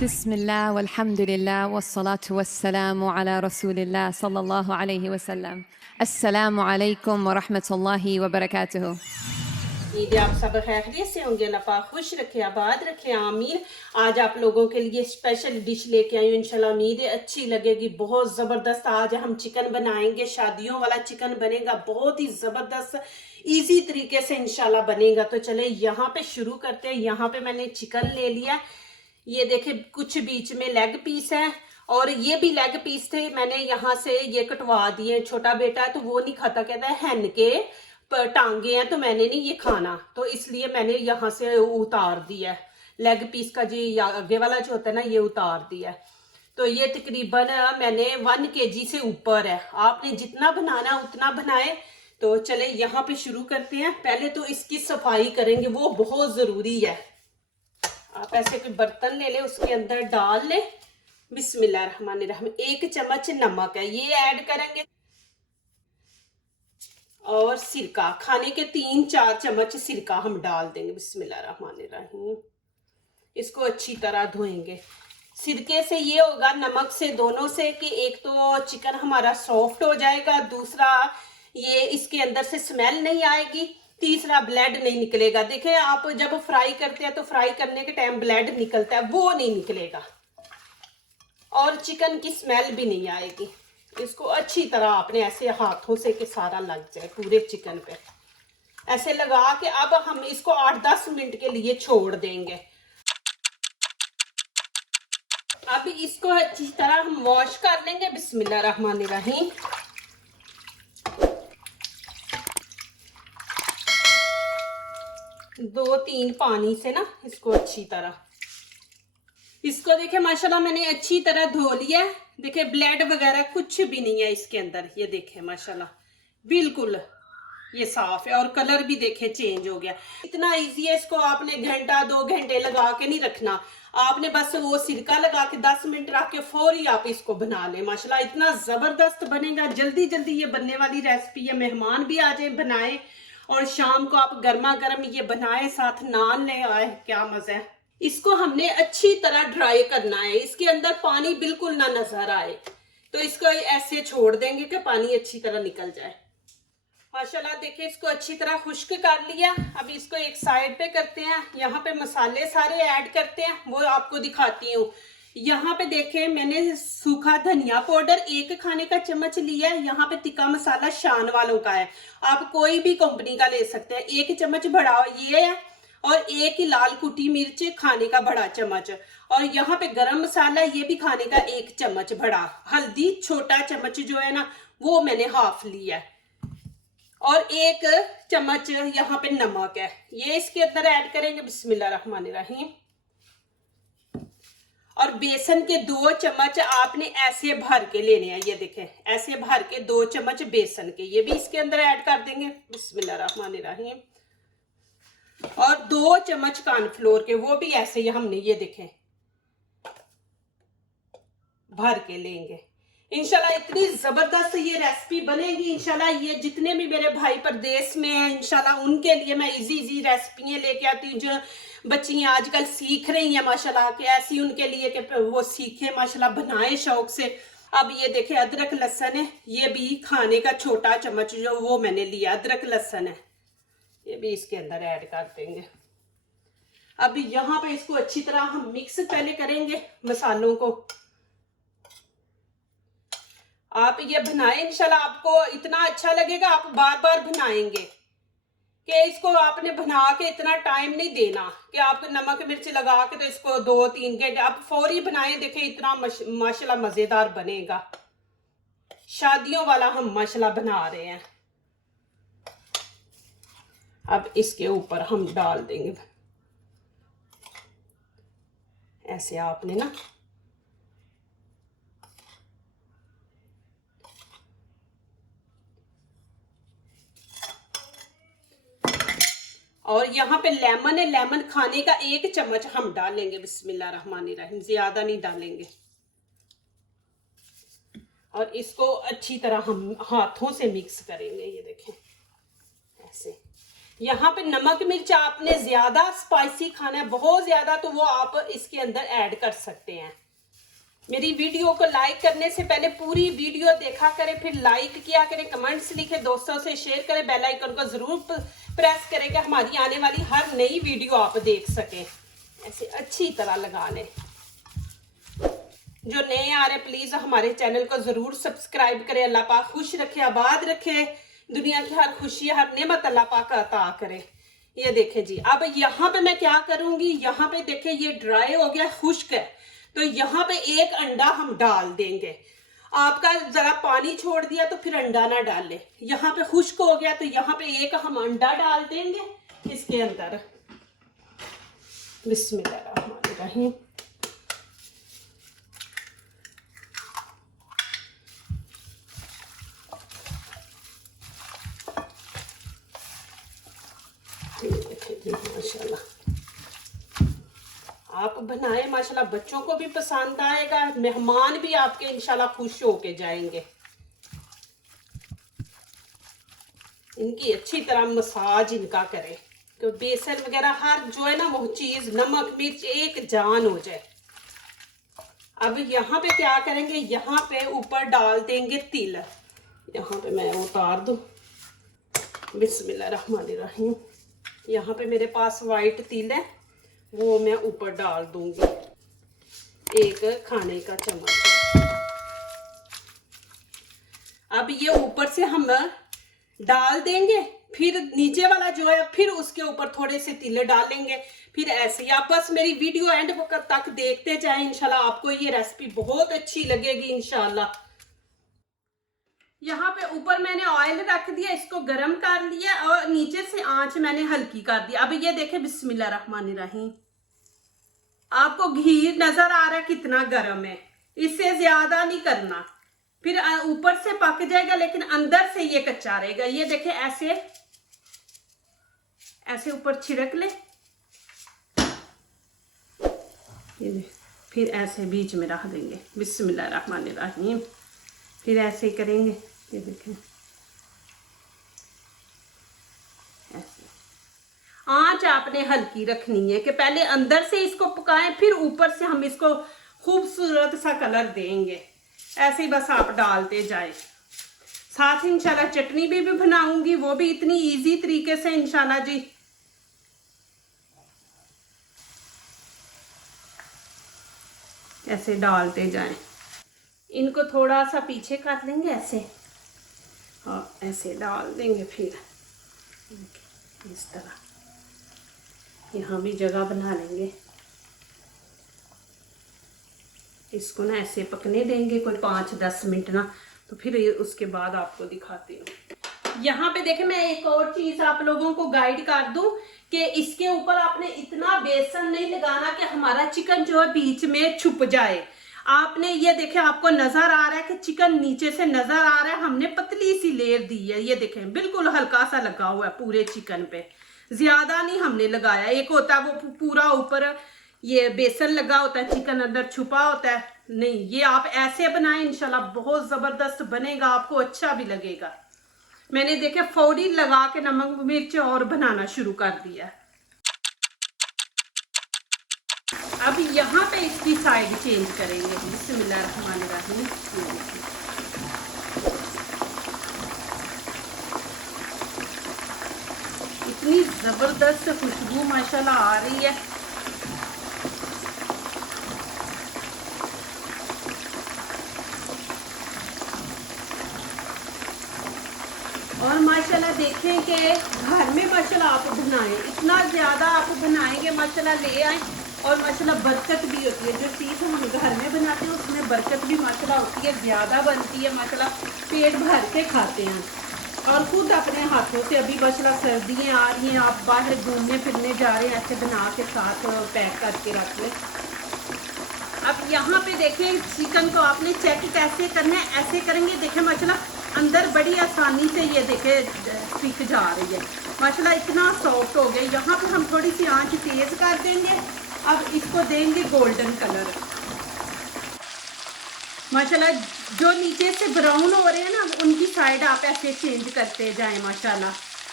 बिस्मिल्लाह वल्हम्दुलिल्लाह वस्सलातु वस्सलामु अला रसूलिल्लाह सल्लल्लाहु अलैहि वसल्लम। अस्सलामु अलैकुम व रहमतुल्लाहि व बरकातुहू। ईद आप सब खैरियत से होंगे, नफा खुश रखे, आबाद रखे, आमीन। आज आप लोगों के लिए स्पेशल डिश लेके आई हूँ, इंशाल्लाह उम्मीद है अच्छी लगेगी। बहुत ज़बरदस्त आज हम चिकन बनाएंगे, शादियों वाला चिकन बनेगा, बहुत ही ज़बरदस्त इजी तरीके से इंशाल्लाह बनेगा। तो चले यहाँ पे शुरू करते हैं। यहाँ पे मैंने चिकन ले लिया, ये देखे कुछ बीच में लेग पीस है और ये भी लेग पीस थे, मैंने यहाँ से ये कटवा दिए। छोटा बेटा है तो वो नहीं खाता, कहता है हैन के टांगे हैं तो मैंने नहीं ये खाना, तो इसलिए मैंने यहाँ से उतार दिया लेग पीस का जी, आगे वाला जो होता है ना ये उतार दिया। तो ये तकरीबन मैंने 1 kg से ऊपर है, आपने जितना बनाना उतना बनाए। तो चले यहाँ पे शुरू करते हैं। पहले तो इसकी सफाई करेंगे, वो बहुत ज़रूरी है। आप ऐसे कोई बर्तन ले ले, उसके अंदर डाल ले। बिस्मिल्लाहिर्रहमानिर्रहीम। 1 चम्मच नमक है, ये ऐड करेंगे और सिरका, खाने के 3-4 चम्मच सिरका हम डाल देंगे। बिस्मिल्लाहिर्रहमानिर्रहीम। इसको अच्छी तरह धोएंगे। सिरके से ये होगा, नमक से, दोनों से, कि एक तो चिकन हमारा सॉफ्ट हो जाएगा, दूसरा ये इसके अंदर से स्मेल नहीं आएगी, तीसरा ब्लड नहीं निकलेगा। देखें आप जब फ्राई करते हैं तो फ्राई करने के टाइम ब्लड निकलता है, वो नहीं निकलेगा और चिकन की स्मेल भी नहीं आएगी। इसको अच्छी तरह आपने ऐसे हाथों से कि सारा लग जाए पूरे चिकन पे, ऐसे लगा के अब हम इसको 8-10 मिनट के लिए छोड़ देंगे। अब इसको अच्छी तरह हम वॉश कर लेंगे। बिस्मिल्लाहिर्रहमानिर्रहीम। दो तीन पानी से ना इसको अच्छी तरह, इसको देखे माशाल्लाह मैंने अच्छी तरह धो लिया है। देखे ब्लड वगैरह कुछ भी नहीं है इसके अंदर, ये देखे माशाल्लाह बिल्कुल ये साफ है और कलर भी देखे चेंज हो गया। इतना इजी है, इसको आपने घंटा 2 घंटे लगा के नहीं रखना, आपने बस वो सिरका लगा के 10 मिनट रख के फौरी आप इसको बना लें। माशाल्लाह इतना जबरदस्त बनेगा, जल्दी जल्दी ये बनने वाली रेसिपी है। मेहमान भी आ जाए बनाए और शाम को आप गर्मा गर्म ये बनाए, साथ नान ले आए, क्या मजा है। इसको हमने अच्छी तरह ड्राई करना है, इसके अंदर पानी बिल्कुल ना नजर आए, तो इसको ऐसे छोड़ देंगे कि पानी अच्छी तरह निकल जाए। माशाल्लाह देखिए इसको अच्छी तरह खुश्क कर लिया। अब इसको एक साइड पे करते हैं, यहाँ पे मसाले सारे ऐड करते हैं, वो आपको दिखाती हूँ। यहाँ पे देखें मैंने सूखा धनिया पाउडर 1 खाने का चम्मच लिया है। यहाँ पे तिक्का मसाला शान वालों का है, आप कोई भी कंपनी का ले सकते हैं। 1 चम्मच बड़ा ये है और 1 ही लाल कुटी मिर्च खाने का बड़ा चम्मच, और यहाँ पे गरम मसाला ये भी खाने का 1 चम्मच बड़ा, हल्दी छोटा चम्मच जो है ना वो मैंने हाफ लिया है, और 1 चम्मच यहाँ पे नमक है, ये इसके अंदर ऐड करेंगे। बिस्मिल्लाहिर्रहमानिर्रहीम। और बेसन के 2 चम्मच आपने ऐसे भर के लेने हैं, ये देखें ऐसे भर के 2 चम्मच बेसन के, ये भी इसके अंदर ऐड कर देंगे। बिस्मिल्लाहिर्रहमानिर्रहीम। और 2 चम्मच कॉर्नफ्लोर के, वो भी ऐसे ही हमने ये देखें भर के लेंगे। इंशाल्लाह इतनी जबरदस्त ये रेसिपी बनेगी। इंशाल्लाह ये जितने भी मेरे भाई परदेश में हैं, इंशाल्लाह उनके लिए मैं इजी रेसिपियां लेके आती हूँ जो बच्चियां आजकल सीख रही हैं माशाल्लाह, कि ऐसी उनके लिए कि वो सीखे माशाल्लाह, बनाए शौक से। अब ये देखे अदरक लहसुन है, ये भी खाने का छोटा चम्मच जो वो मैंने लिया अदरक लहसुन है, ये भी इसके अंदर ऐड कर देंगे। अब यहाँ पे इसको अच्छी तरह हम मिक्स पहले करेंगे मसालों को। आप ये बनाएं, इंशाल्लाह आपको इतना अच्छा लगेगा, आप बार बार बनाएंगे। कि इसको आपने बना के इतना टाइम नहीं देना कि आप नमक मिर्च लगा के तो इसको 2-3 घंटे, आप फौरी बनाएं। देखें इतना माशाल्लाह मजेदार बनेगा, शादियों वाला हम माशाल्लाह बना रहे हैं। अब इसके ऊपर हम डाल देंगे ऐसे, आपने ना और यहाँ पे लेमन है, लेमन खाने का 1 चम्मच हम डालेंगे। बिस्मिल्लाहिर्रहमानिर्रहीम, ज्यादा नहीं डालेंगे। और इसको अच्छी तरह हम हाथों से मिक्स करेंगे, ये देखें ऐसे। यहाँ पे नमक मिर्च आपने ज्यादा स्पाइसी खाना है, बहुत ज्यादा, तो वो आप इसके अंदर ऐड कर सकते हैं। मेरी वीडियो को लाइक करने से पहले पूरी वीडियो देखा करें, फिर लाइक किया करें, कमेंट्स लिखे, दोस्तों से शेयर करें, बेल आइकन को जरूर प्रेस करें कि हमारी आने वाली हर नई वीडियो आप देख सकें। ऐसे अच्छी तरह लगा लें। जो नए आ रहे प्लीज हमारे चैनल को जरूर सब्सक्राइब करें। अल्लाह पाक खुश रखे, आबाद रखे, दुनिया की हर खुशी हर नेमत अल्लाह पाक अता करे। ये देखें जी, अब यहाँ पे मैं क्या करूंगी, यहाँ पे देखें ये ड्राई हो गया, खुश्क है, तो यहाँ पे एक अंडा हम डाल देंगे। आपका जरा पानी छोड़ दिया तो फिर अंडा ना डालें। यहाँ पे खुश्क हो गया तो यहाँ पे एक हम अंडा डाल देंगे इसके अंदर। बिस्मिल्लाहिर्रहमानिर्रहीम। माशाल्लाह आप बनाए, माशाल्लाह बच्चों को भी पसंद आएगा, मेहमान भी आपके इंशाल्लाह खुश होके जाएंगे। इनकी अच्छी तरह मसाज इनका करें तो बेसन वगैरह हर जो है ना वो चीज, नमक मिर्च एक जान हो जाए। अब यहाँ पे क्या करेंगे, यहाँ पे ऊपर डाल देंगे तिल। यहाँ पे मैं उतार दूं, बिस्मिल्लाहिर्रहमानिर्रहीम। यहाँ पे मेरे पास वाइट तिल है, वो मैं ऊपर डाल दूंगी, एक खाने का चम्मच। अब ये ऊपर से हम डाल देंगे, फिर नीचे वाला जो है फिर उसके ऊपर थोड़े से तिल डालेंगे, फिर ऐसे ही आप बस मेरी वीडियो एंड तक देखते जाएं। इंशाल्लाह आपको ये रेसिपी बहुत अच्छी लगेगी इंशाल्लाह। यहाँ पे ऊपर मैंने ऑयल रख दिया, इसको गरम कर लिया और नीचे से आंच मैंने हल्की कर दी। अब ये देखें, बिस्मिल्लाहिर्रहमानिर्रहीम, आपको घी नजर आ रहा है कितना गरम है, इससे ज्यादा नहीं करना, फिर ऊपर से पक जाएगा लेकिन अंदर से ये कच्चा रहेगा। ये देखें, ऐसे ऐसे ऊपर छिड़क ले, ये फिर ऐसे बीच में रख देंगे, बिस्मिल्लाहिर्रहमानिर्रहीम, फिर ऐसे ही करेंगे। ये देखें, ऐसे आंच आपने हल्की रखनी है कि पहले अंदर से इसको पकाएं, फिर ऊपर से हम इसको खूबसूरत सा कलर देंगे। ऐसे ही बस आप डालते जाए। साथ ही इंशाल्लाह चटनी भी बनाऊंगी, वो भी इतनी इजी तरीके से इंशाल्लाह जी। ऐसे डालते जाएं, इनको थोड़ा सा पीछे कर लेंगे ऐसे, और ऐसे डाल देंगे, फिर इस तरह यहाँ भी जगह बना लेंगे। इसको ना ऐसे पकने देंगे कोई 5-10 मिनट ना, तो फिर उसके बाद आपको दिखाती हूँ। यहाँ पे देखें, मैं एक और चीज आप लोगों को गाइड कर दूं कि इसके ऊपर आपने इतना बेसन नहीं लगाना कि हमारा चिकन जो है बीच में छुप जाए। आपने ये देखें, आपको नजर आ रहा है कि चिकन नीचे से नजर आ रहा है, हमने पतली सी लेयर दी है। ये देखें, बिल्कुल हल्का सा लगा हुआ है पूरे चिकन पे, ज्यादा नहीं हमने लगाया। एक होता है वो पूरा ऊपर ये बेसन लगा होता है, चिकन अंदर छुपा होता है, नहीं, ये आप ऐसे बनाएं, इंशाल्लाह बहुत जबरदस्त बनेगा, आपको अच्छा भी लगेगा। मैंने देखे फौरी लगा के नमक मिर्च और बनाना शुरू कर दिया। अब यहाँ पे इसकी साइड चेंज करेंगे, बिस्मिल्लाहिर्रहमानिर्रहीम। इतनी जबरदस्त खुशबू माशाल्लाह आ रही है। और माशाल्लाह देखें कि घर में माशाल्लाह आप बनाएं, इतना ज़्यादा आप बनाएंगे माशाल्लाह ले आए, और माशाल्लाह बरकत भी होती है। जो चीज़ हम घर में बनाते हैं उसमें बरकत भी माशाल्लाह होती है, ज़्यादा बनती है, माशाल्लाह पेट भर के खाते हैं। और खुद अपने हाथों से, अभी माशाल्लाह सर्दियाँ आ रही हैं, आप बाहर घूमने फिरने जा रहे हैं, ऐसे बना के साथ पैक करके रख लें। अब यहाँ पे देखें, चिकन को आपने चेक कैसे करना है, ऐसे करेंगे, देखें माशाल्लाह अंदर बड़ी आसानी से ये देखे सिक जा रही है, माशाल्लाह इतना सॉफ्ट हो गया। यहाँ पे हम थोड़ी सी आंच तेज कर देंगे। अब इसको देंगे गोल्डन कलर। माशाल्लाह जो नीचे से ब्राउन हो रहे हैं ना, उनकी साइड आप ऐसे चेंज करते जाएं माशाल्लाह।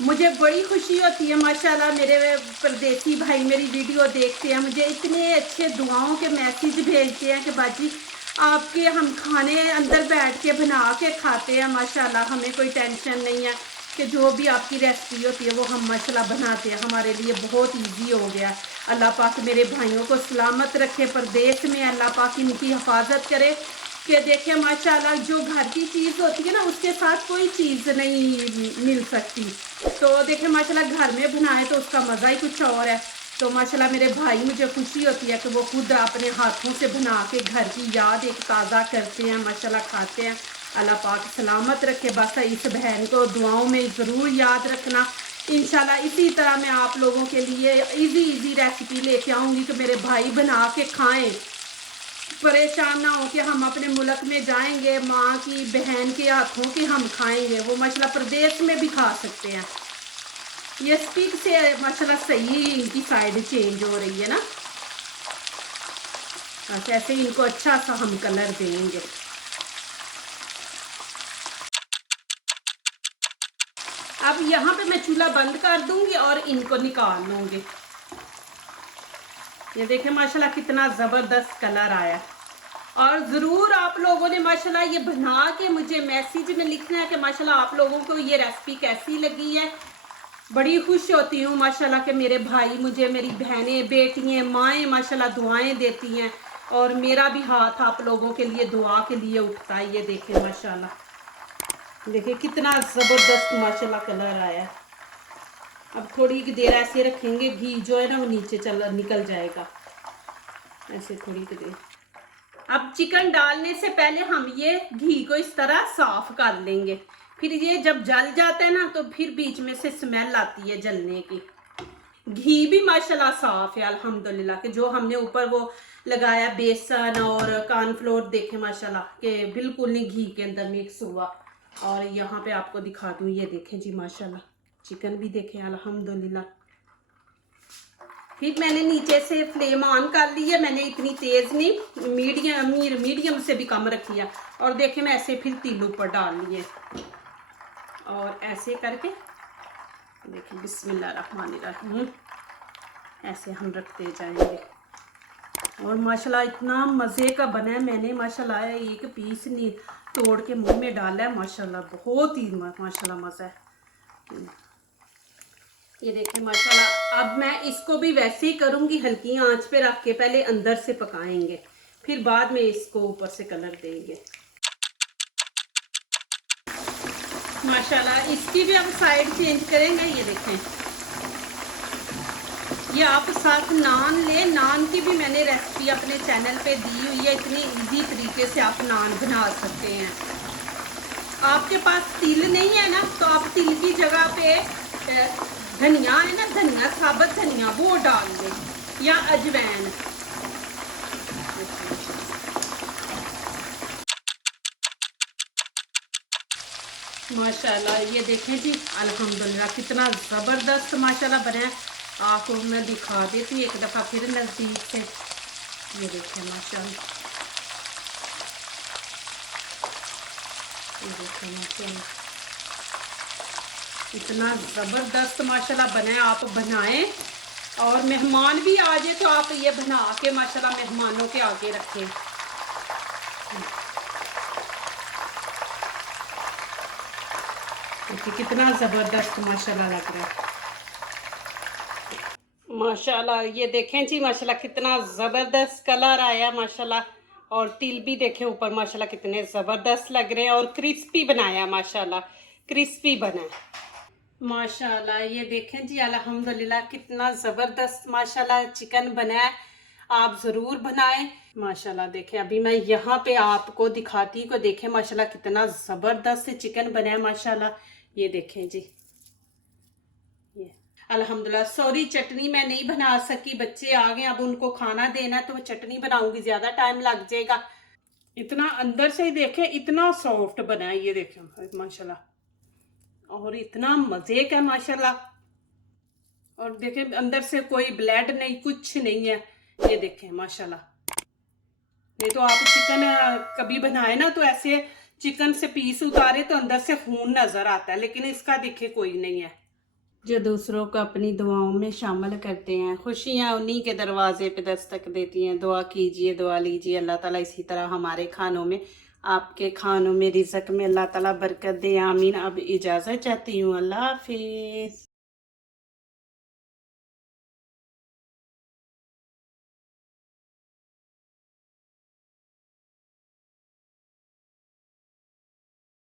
मुझे बड़ी खुशी होती है माशाल्लाह, मेरे परदेसी भाई मेरी वीडियो देखते हैं, मुझे इतने अच्छे दुआओं के मैसेज भेजते हैं कि बाजी आपके हम खाने अंदर बैठ के बना के खाते हैं माशाल्लाह, हमें कोई टेंशन नहीं है कि जो भी आपकी रेसिपी होती है वो हम माशाल्लाह बनाते हैं, हमारे लिए बहुत इजी हो गया। अल्लाह पाक मेरे भाइयों को सलामत रखे, परदेश में अल्लाह पाक इनकी हिफाजत करे कि देखें माशाल्लाह जो घर की चीज़ होती है ना उसके साथ कोई चीज़ नहीं मिल सकती। तो देखें माशाल्लाह घर में बनाए तो उसका मज़ा ही कुछ और है। तो माशाल्लाह मेरे भाई, मुझे खुशी होती है कि वो खुद अपने हाथों से बना के घर की याद एक ताज़ा करते हैं माशाल्लाह, खाते हैं। अल्लाह पाक सलामत रखे। बस इस बहन को दुआओं में ज़रूर याद रखना। इंशाल्लाह इसी तरह मैं आप लोगों के लिए इजी रेसिपी लेके आऊँगी कि मेरे भाई बना के खाएं, परेशान ना हो कि हम अपने मुल्क में जाएंगे माँ की बहन के हाथों की हम खाएंगे, वो माशाल्लाह प्रदेश में भी खा सकते हैं। ये स्टिक से माशाल्लाह सही इनकी साइड चेंज हो रही है ना, बस ऐसे इनको अच्छा सा हम कलर देंगे। अब यहाँ पे मैं चूल्हा बंद कर दूंगी और इनको निकाल लूंगी। ये देखें माशाल्लाह कितना ज़बरदस्त कलर आया। और ज़रूर आप लोगों ने माशाल्लाह ये बना के मुझे मैसेज में लिखना है कि माशाल्लाह आप लोगों को ये रेसिपी कैसी लगी है। बड़ी खुश होती हूँ माशाल्लाह कि मेरे भाई मुझे, मेरी बहनें, बेटियाँ, माएँ माशाल्लाह दुआएं देती हैं और मेरा भी हाथ आप लोगों के लिए दुआ के लिए उठता है। ये देखें माशाल्लाह, देखिए कितना ज़बरदस्त माशाल्लाह कलर आया है। अब थोड़ी की देर ऐसे रखेंगे, घी जो है ना वो नीचे निकल जाएगा, ऐसे थोड़ी की देर। अब चिकन डालने से पहले हम ये घी को इस तरह साफ कर लेंगे, फिर ये जब जल जाता है ना तो फिर बीच में से स्मेल आती है जलने की। घी भी माशाल्लाह साफ है अल्हम्दुलिल्लाह, कि जो हमने ऊपर वो लगाया बेसन और कॉर्नफ्लोर, देखे माशाल्लाह कि बिल्कुल नहीं घी के अंदर मिक्स हुआ। और यहाँ पे आपको दिखा दूँ, ये देखें जी माशाल्लाह चिकन भी देखें अल्हम्दुलिल्लाह। फिर मैंने नीचे से फ्लेम ऑन कर ली है, मैंने इतनी तेज़ नहीं, मीडियम से भी कम रखी है। और देखें मैं ऐसे फिर तिल ऊपर डाल लिए और ऐसे करके देखिए बिस्मिल्लाहिर्रहमानिर्रहीम ऐसे हम रखते जाएंगे। और माशाल्लाह इतना मज़े का बना है, मैंने माशाल्लाह एक पीस नहीं तोड़ के मुंह में डाला है माशाल्लाह, बहुत ही माशाल्लाह मज़ा है। ये देखिए माशाल्लाह। अब मैं इसको भी वैसे ही करूँगी, हल्की आंच पे रख के पहले अंदर से पकाएंगे, फिर बाद में इसको ऊपर से कलर देंगे माशाल्लाह। इसकी भी हम साइड चेंज करेंगे। ये देखें, ये आप साथ नान ले, नान की भी मैंने रेसिपी अपने चैनल पे दी हुई है, इतनी इजी तरीके से आप नान बना सकते हैं। आपके पास तिल नहीं है ना तो आप तिल की जगह पे धनिया है ना, धनिया, साबुत धनिया वो डाल दें या अजवाइन। माशाल्लाह ये देखें जी अल्हम्दुलिल्लाह कितना ज़बरदस्त माशाल्लाह बना है। आपको मैं दिखा देती हूँ एक दफ़ा फिर नज़दीक से। ये देखें माशाल्लाह, ये देखें माशाल्लाह इतना ज़बरदस्त माशाल्लाह बना है। आप बनाएं और मेहमान भी आ जाए तो आप ये बना के माशाल्लाह मेहमानों के आगे रखें। देखिए कितना ज़बरदस्त माशाल्लाह लग रहा है माशाल्लाह। ये देखें जी माशाल्लाह कितना ज़बरदस्त कलर आया माशाल्लाह। और तिल भी देखें ऊपर माशाल्लाह कितने ज़बरदस्त लग रहे हैं और क्रिस्पी बनाया माशाल्लाह, क्रिस्पी बना है माशाल्लाह। ये देखें जी अल्हम्दुलिल्लाह कितना ज़बरदस्त माशाल्लाह चिकन बना है। आप ज़रूर बनाएं माशाल्लाह। देखें अभी मैं यहाँ पे आपको दिखाती हूँ, देखें माशाल्लाह कितना ज़बरदस्त चिकन बना है माशाल्लाह। ये देखें जी, ये अल्हम्दुलिल्लाह। सॉरी चटनी मैं नहीं बना सकी, बच्चे आ गए, अब उनको खाना देना तो चटनी बनाऊंगी, ज़्यादा टाइम लग जाएगा। इतना अंदर से ही देखें इतना सॉफ्ट बना है, ये देखें माशाल्लाह, और इतना मज़े का माशाल्लाह। और देखें अंदर से कोई ब्लड नहीं, कुछ नहीं है। ये देखें माशाल्लाह। नहीं तो आप चिकन कभी बनाए ना तो ऐसे चिकन से पीस उतारे तो अंदर से खून नजर आता है, लेकिन इसका देखे कोई नहीं है। जो दूसरों को अपनी दुआओं में शामिल करते हैं, खुशियाँ उन्हीं के दरवाजे पे दस्तक देती हैं। दुआ कीजिए, दुआ लीजिए, अल्लाह ताला इसी तरह हमारे खानों में, आपके खानों में, रिज़्क में अल्लाह ताला बरकत दे। आमीन। अब इजाज़त चाहती हूँ। अल्लाह हाफिज़।